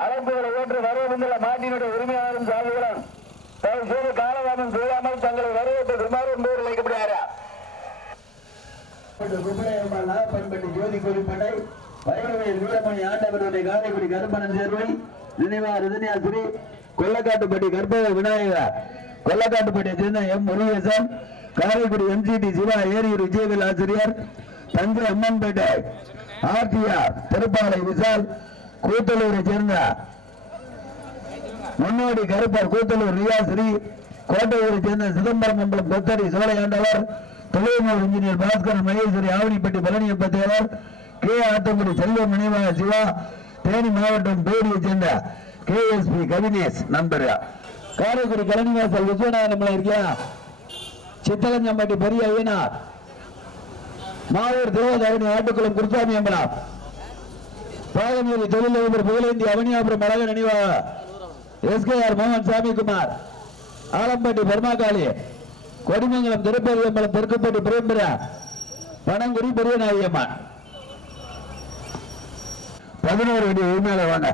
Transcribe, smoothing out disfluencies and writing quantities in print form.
அழைப்புகளை ஏற்று வரவேண்டுள்ள மாட்டினுடைய உரிமையாளரும் சாதிகளும் தயவு செய்து காலதாமம் செய்யாமல் தங்களை வரவேற்று சுமார் என்பவர் அழைக்கப்படுகிறாரா நாகப்பன்பட்டி ஜோதி கோரிப்பட்டை வைரவேல் வீரமணி ஆண்டவருடைய காரைக்குடி கருப்பணன் சேர்வை நினைவார் ரிதன்யாசிரி கொல்லக்காட்டுப்பட்டி கற்பக விநாயகர் கொல்லக்காட்டுப்பட்டியை சேர்ந்த எம் முருகேசன் காரைக்குடி எம்சிடி சிவா ஏரியூர் விஜயவேல் ஆசிரியர் தஞ்சை அம்மன்பேட்டை ஆர்டிஆர் திருப்பாலை விசால் கூத்தலூரை சேர்ந்த முன்னோடி கருப்பர் கூத்தலூர் ரியாஸ்ரீ கோட்டையூரை சேர்ந்த சிதம்பரம் மண்டலம் கொத்தடி சோழையாண்டவர் தொழில்நுட்ப இன்ஜினியர் பாஸ்கர் மகேஸ்வரி ஆவணிப்பட்டி பழனியப்ப தேவர் கே ஆத்தங்குடி செல்வம் நினைவாக சிவா தேனி மாவட்டம் பேரியை சேர்ந்த KSP கவினேஷ் நண்பர் காரைக்குடி கலனிவாசல் விஸ்வநாதன் இருக்கியா சித்தகஞ்சம்பட்டி பெரிய ஐயனார் மாவூர் தேவதாரணி ஆட்டுக்குளம் குருசாமி அம்பலம் பாகமேரி தொழிலதிபர் புகழேந்தி அவனியாபுரம் அழக நினைவாக SKR மோகன் சாமிக்குமார் ஆலம்பட்டி பர்மாகாளி கொடிமங்கலம் திருப்பதி அம்பலம் தெற்குப்பட்டி பிரேம்பரா பனங்குடி பெரிய நாயகம்மான் 11 வண்டி உரிமையாளர் வாங்க.